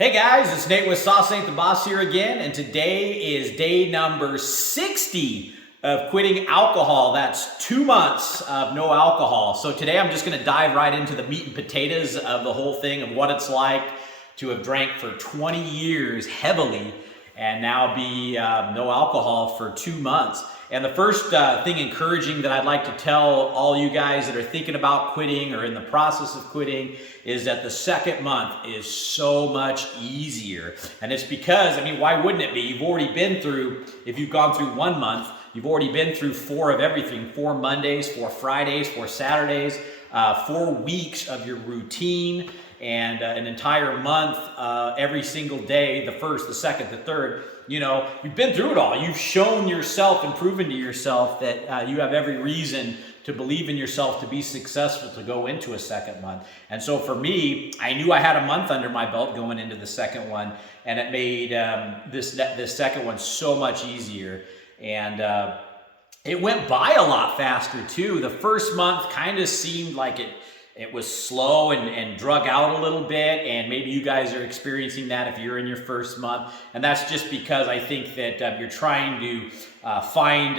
Hey guys, it's Nate with Sauce Ain't the Boss here again, and today is day number 60 of quitting alcohol. That's 2 months of no alcohol. So today I'm just going to dive right into the meat and potatoes of the whole thing, of what it's like to have drank for 20 years heavily and now be no alcohol for 2 months. And the first thing encouraging that I'd like to tell all you guys that are thinking about quitting or in the process of quitting is that the second month is so much easier. And it's because, why wouldn't it be? You've already been through, if you've gone through 1 month, you've already been through 4 of everything, 4 Mondays, 4 Fridays, 4 Saturdays, 4 weeks of your routine, and an entire month, every single day, the first, the second, the third. You've been through it all. You've shown yourself and proven to yourself that you have every reason to believe in yourself to be successful to go into a second month. And so for me, I knew I had a month under my belt going into the second one, and it made this second one so much easier. And it went by a lot faster too. The first month kind of seemed like it was slow and drug out a little bit, and maybe you guys are experiencing that if you're in your first month. And that's just because I think that you're trying to find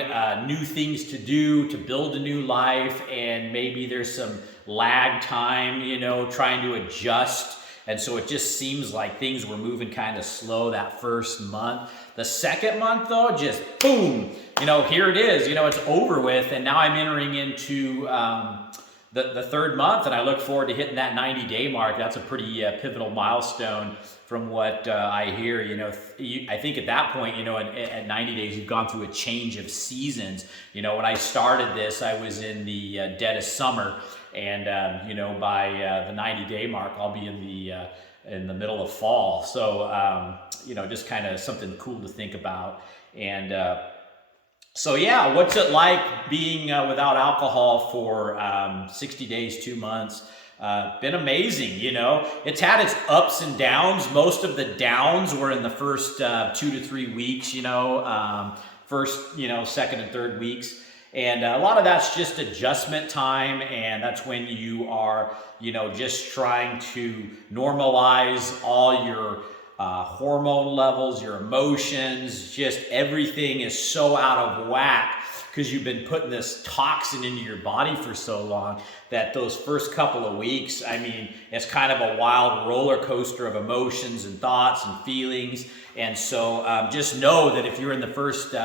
new things to do, to build a new life, and maybe there's some lag time, trying to adjust. And so it just seems like things were moving kind of slow that first month. The second month, though, just boom, here it is, it's over with, and now I'm entering into the third month, and I look forward to hitting that 90-day mark. That's a pretty pivotal milestone from what I hear. I think at that point, at 90 days, you've gone through a change of seasons. When I started this, I was in the dead of summer, and by the 90-day mark, I'll be in the middle of fall. So just kind of something cool to think about. And so yeah, what's it like being without alcohol for 60 days, 2 months? Been amazing, It's had its ups and downs. Most of the downs were in the first 2 to 3 weeks, first, second and third weeks. And a lot of that's just adjustment time, and that's when you are, just trying to normalize all your hormone levels, your emotions, just everything is so out of whack because you've been putting this toxin into your body for so long that those first couple of weeks, it's kind of a wild roller coaster of emotions and thoughts and feelings. And so just know that if you're in the first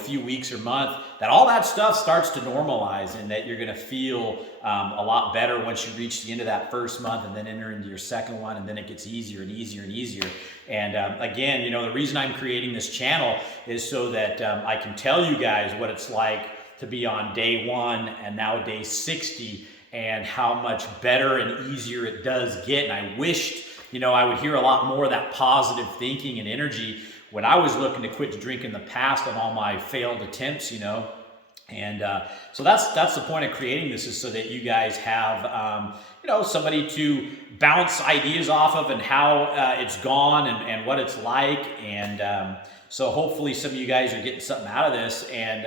few weeks or month, that all that stuff starts to normalize, and that you're going to feel a lot better once you reach the end of that first month and then enter into your second one, and then it gets easier and easier and easier. And again, the reason I'm creating this channel is so that I can tell you guys what it's like to be on day 1 and now day 60, and how much better and easier it does get. And I wished, I would hear a lot more of that positive thinking and energy when I was looking to quit to drink in the past on all my failed attempts, And so that's the point of creating this, is so that you guys have, somebody to bounce ideas off of, and how it's gone and what it's like. And so hopefully some of you guys are getting something out of this. And,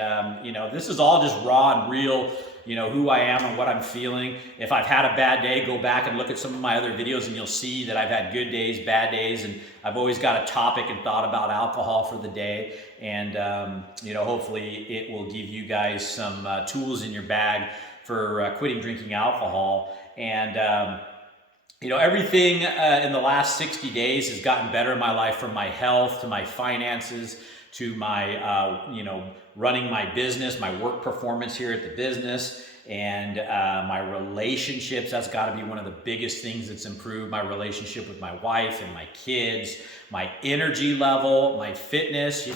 this is all just raw and real, who I am and what I'm feeling. If I've had a bad day, go back and look at some of my other videos, and you'll see that I've had good days, bad days, and I've always got a topic and thought about alcohol for the day. And, hopefully it will give you guys some tools in your bag for quitting drinking alcohol. And, everything in the last 60 days has gotten better in my life, from my health to my finances to my, running my business, my work performance here at the business, and my relationships. That's got to be one of the biggest things that's improved. My relationship with my wife and my kids, my energy level, my fitness.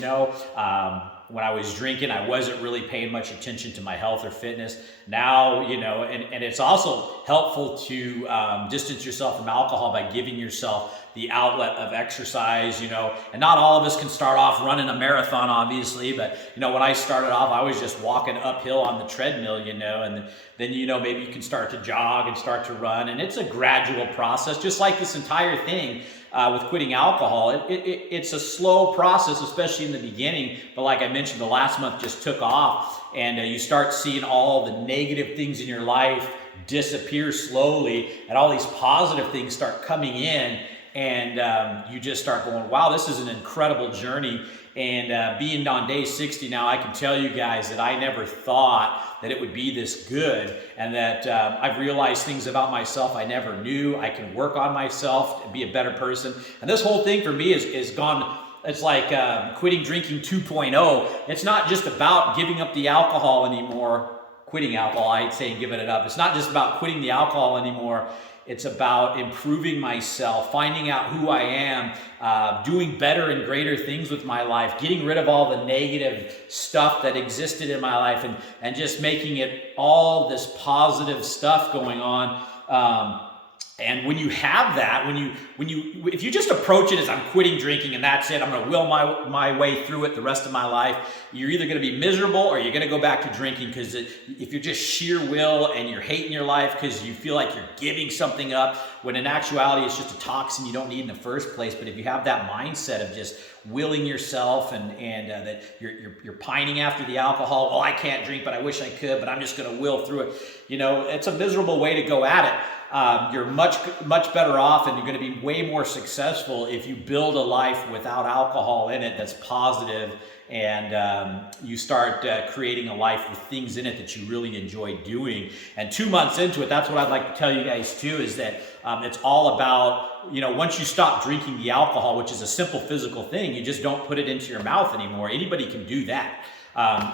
When I was drinking, I wasn't really paying much attention to my health or fitness. Now, and it's also helpful to distance yourself from alcohol by giving yourself the outlet of exercise, and not all of us can start off running a marathon, obviously, but, when I started off, I was just walking uphill on the treadmill, and then, maybe you can start to jog and start to run, and it's a gradual process, just like this entire thing. With quitting alcohol, it's a slow process, especially in the beginning. But like I mentioned, the last month just took off, and you start seeing all the negative things in your life disappear slowly, and all these positive things start coming in. and you just start going, wow, this is an incredible journey. And being on day 60 now, I can tell you guys that I never thought that it would be this good, and that I've realized things about myself I never knew. I can work on myself and be a better person. And this whole thing for me is gone. It's like quitting drinking 2.0. It's not just about giving up the alcohol anymore, quitting alcohol, I'd say, giving it up. It's not just about quitting the alcohol anymore. It's about improving myself, finding out who I am, doing better and greater things with my life, getting rid of all the negative stuff that existed in my life, and just making it all this positive stuff going on. And when you have that, if you just approach it as I'm quitting drinking and that's it, I'm going to will my way through it the rest of my life, you're either going to be miserable or you're going to go back to drinking. Because if you're just sheer will and you're hating your life because you feel like you're giving something up, when in actuality it's just a toxin you don't need in the first place. But if you have that mindset of just willing yourself and that you're pining after the alcohol, well, I can't drink, but I wish I could, but I'm just going to will through it. It's a miserable way to go at it. You're much better off, and you're going to be way more successful if you build a life without alcohol in it that's positive, and you start creating a life with things in it that you really enjoy doing. And 2 months into it, that's what I'd like to tell you guys too, is that it's all about, once you stop drinking the alcohol, which is a simple physical thing, you just don't put it into your mouth anymore. Anybody can do that.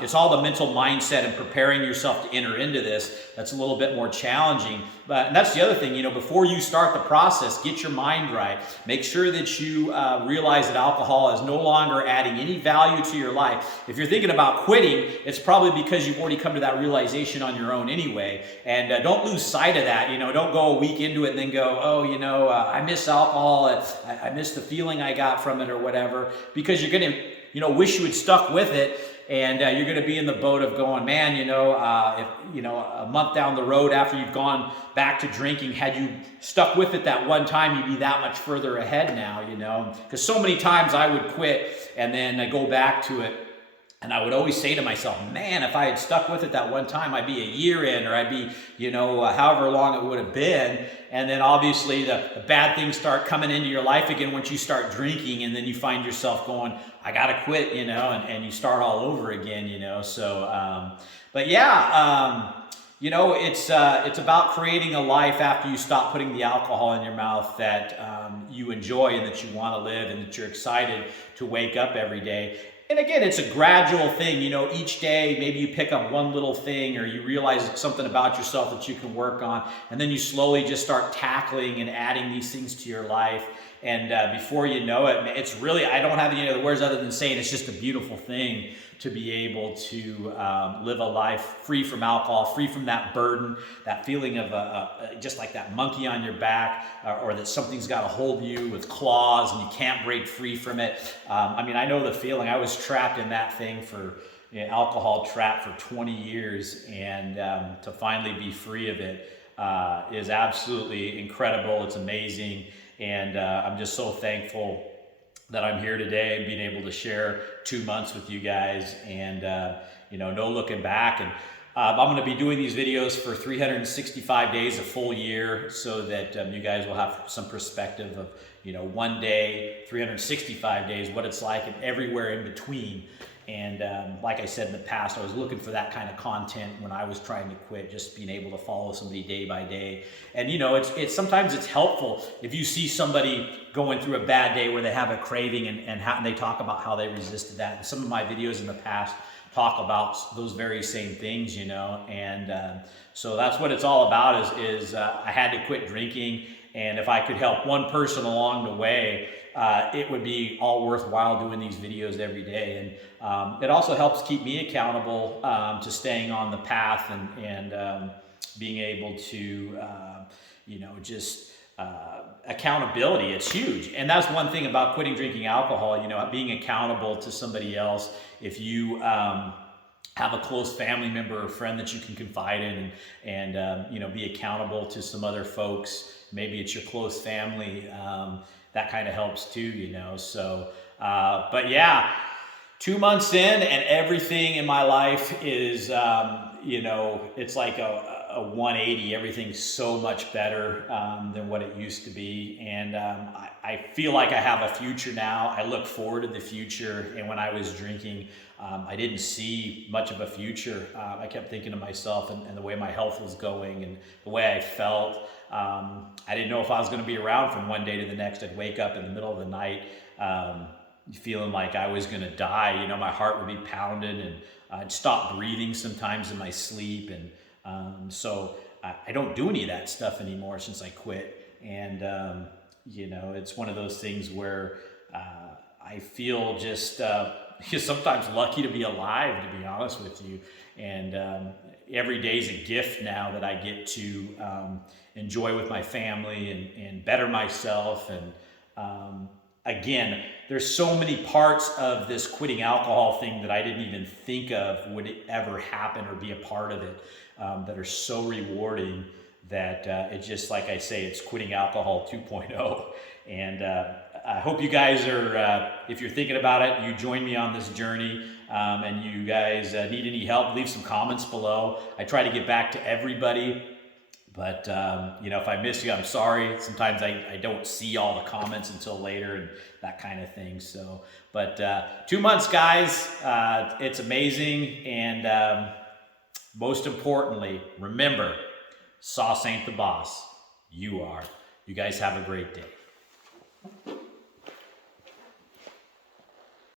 It's all the mental mindset and preparing yourself to enter into this that's a little bit more challenging. And that's the other thing, before you start the process, get your mind right. Make sure that you realize that alcohol is no longer adding any value to your life. If you're thinking about quitting, it's probably because you've already come to that realization on your own anyway. And don't lose sight of that. Don't go a week into it and then go, I miss alcohol. I miss the feeling I got from it or whatever, because you're going to, wish you had stuck with it. And you're going to be in the boat of going, man, if a month down the road after you've gone back to drinking, had you stuck with it that one time, you'd be that much further ahead now, because so many times I would quit and then I go back to it. And I would always say to myself, man, if I had stuck with it that one time, I'd be a year in, or I'd be, however long it would have been. And then obviously the bad things start coming into your life again once you start drinking, and then you find yourself going, I got to quit, and you start all over again, So, but yeah, it's about creating a life after you stop putting the alcohol in your mouth that you enjoy and that you want to live, and that you're excited to wake up every day. And again, it's a gradual thing. Each day, maybe you pick up one little thing, or you realize something about yourself that you can work on. And then you slowly just start tackling and adding these things to your life. And before you know it, it's really, I don't have any other words other than saying it's just a beautiful thing to be able to live a life free from alcohol, free from that burden, that feeling of just like that monkey on your back, or that something's got a hold of you with claws and you can't break free from it. I know the feeling. I was trapped in that thing alcohol trap for 20 years, and to finally be free of it is absolutely incredible. It's amazing. And I'm just so thankful that I'm here today and being able to share 2 months with you guys, and no looking back. And I'm going to be doing these videos for 365 days, a full year, so that you guys will have some perspective of one day, 365 days, what it's like, and everywhere in between. And like I said in the past, I was looking for that kind of content when I was trying to quit, just being able to follow somebody day by day. And it's sometimes it's helpful if you see somebody going through a bad day where they have a craving, and they talk about how they resisted that. And some of my videos in the past talk about those very same things, and so that's what it's all about. Is I had to quit drinking, and if I could help one person along the way, it would be all worthwhile doing these videos every day. And it also helps keep me accountable to staying on the path, and being able to, accountability. It's huge. And that's one thing about quitting drinking alcohol, being accountable to somebody else. If you have a close family member or friend that you can confide in, and be accountable to some other folks, maybe it's your close family, that kind of helps too, So, but yeah, 2 months in, and everything in my life is, it's like a a 180. Everything's so much better than what it used to be. And I feel like I have a future now. I look forward to the future. And when I was drinking, I didn't see much of a future. I kept thinking to myself and the way my health was going and the way I felt. I didn't know if I was going to be around from one day to the next. I'd wake up in the middle of the night feeling like I was going to die. You know, my heart would be pounding, and I'd stop breathing sometimes in my sleep. And so I don't do any of that stuff anymore since I quit. And, you know, it's one of those things where I feel just sometimes lucky to be alive, to be honest with you. And every day's a gift now that I get to enjoy with my family and better myself. And again, there's so many parts of this quitting alcohol thing that I didn't even think of would it ever happen or be a part of it, that are so rewarding that it's just, like I say, it's quitting alcohol 2.0. And I hope you guys are, if you're thinking about it, you join me on this journey, and you guys need any help, leave some comments below. I try to get back to everybody. But, you know, if I miss you, I'm sorry. Sometimes I don't see all the comments until later and that kind of thing. So, but 2 months, guys, it's amazing. And most importantly, remember, sauce ain't the boss. You are. You guys have a great day.